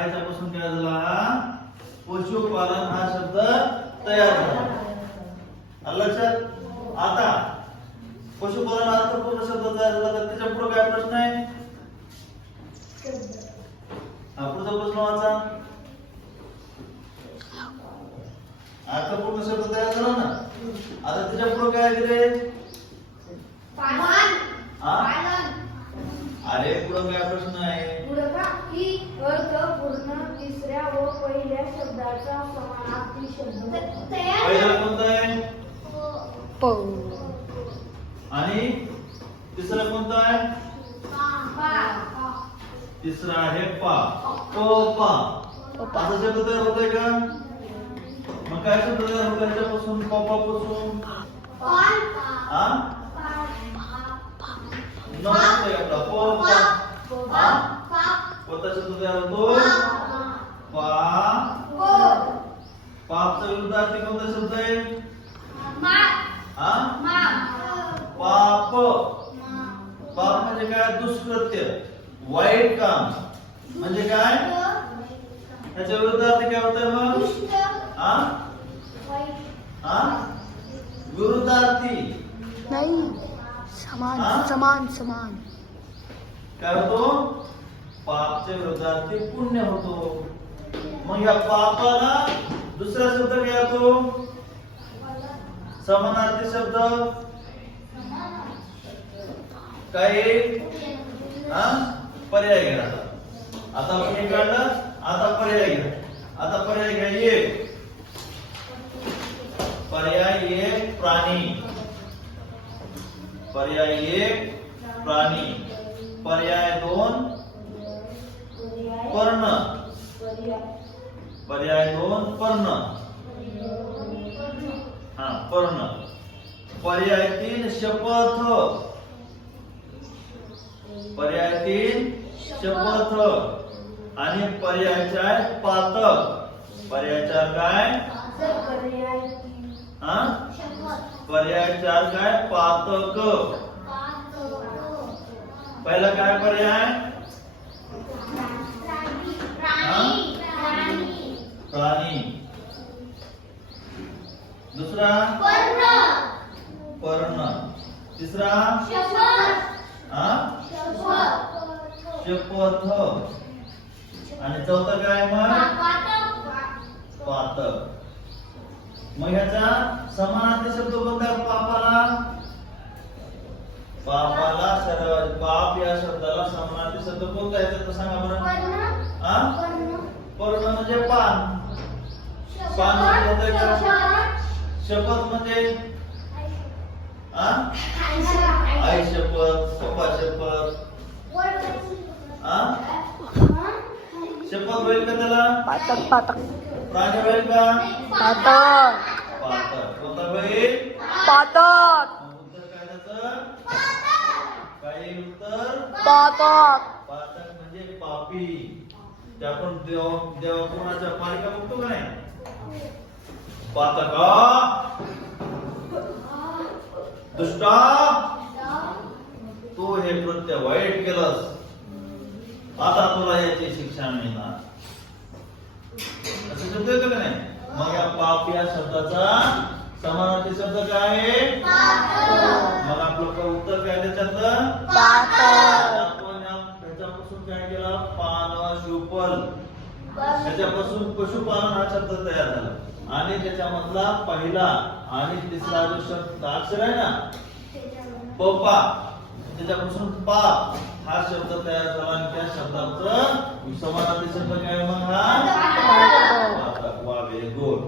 काय याच्यापासून तयार झाला पशुपालन हा शब्द तयार झाला. लक्षात आता पशुपालन हा तर शब्द तयार झाला तर त्याच्या पुढे काय प्रश्न आहे? पुढचा प्रश्न वाचा. आता शब्द तयार झाला ना? आता त्याच्या पुढे काय दिले अरे पुढं काय प्रश्न आहे? पहिल्या शब्दाचा समानार्थी शब्द पहिला कोणता आहे? आणि तिसरा कोणता आहे? तिसरा आहे पा. प. पा आता शब्द तयार होतोय का? मग काय शब्द तयार होतो ह्याच्यापासून पासून? हा न होतोय आपला प पा. हा कोणता शब्द तयार होतो? पा. पापचा विरुद्धार्थी कोणता शब्द आहे? हा? पाप. पाप म्हणजे काय? दुष्कृत्य. वाईट काम. म्हणजे काय? त्याच्या विरुद्धार्थी काय होतंय मग? हा? हा? विरुद्धार्थी नाही. हा? समान समान. समान काय होतो? पापच्या विरोधार्थी पुण्य होतो. मग या पापाला दुसरा शब्द काय येतो? समानार्थी शब्द? काय हा? पर्याय घ्या आता. आता आपण हे काढलं आता पर्याय घ्या. आता पर्याय घ्या एक पर्याय एक प्राणी. पर्याय एक प्राणी. पर्याय दोन पर्ण पर्याय दोन पर्ण. हा पर्ण. पर्याय तीन शपथ. पर्याय तीन शपथ. आणि पर्याय चार पातक पर्याय चार काय? हा? पर्याय चार काय? पातक. पहिला काय पर्याय? प्राणी. दुसरा? पर्ण. तिसरा? हा शपथ. आणि चौथा काय मग? पातक मग ह्याचा समानार्थी शब्द कोणता पापाला? पापाला सर्व पाप या शब्दाला समानार्थी शब्द कोणता त्याचं सांगा बरं. हा पर्ण म्हणजे पान पान म्हणजे होतंय का शपथ म्हणजे? हा आई शपथ पप्पा शपथ. हा शपथ होईल का त्याला? पातक पातक प्राणी होईल का? पातक पातक कोणता होईल पातक मग उत्तर काय त्याचं? काय येईल उत्तर? पातक पातक म्हणजे पापी. ते आपण देव देवा कोणाच्या पालिका बघतो का नाही? पातका दुष्टा तू हे कृत्य वाईट केलंस. आता तुला याची शिक्षा मिळणार. असं शब्द येतो का नाही? मग या पाप या शब्दाचा समानार्थी शब्द काय? आहे मग आपलं उत्तर काय त्याच्यातलं त्याच्यापासून पशुपालन हा शब्द तयार झाला. आणि त्याच्यामधला पहिला आणि तिसरा जो शब्द अक्षर आहे ना पप्पा त्याच्यापासून पा हा शब्द तयार झाला आणि त्या शब्दाचं समाजातील शब्द काय मग हा? वा वेरी गुड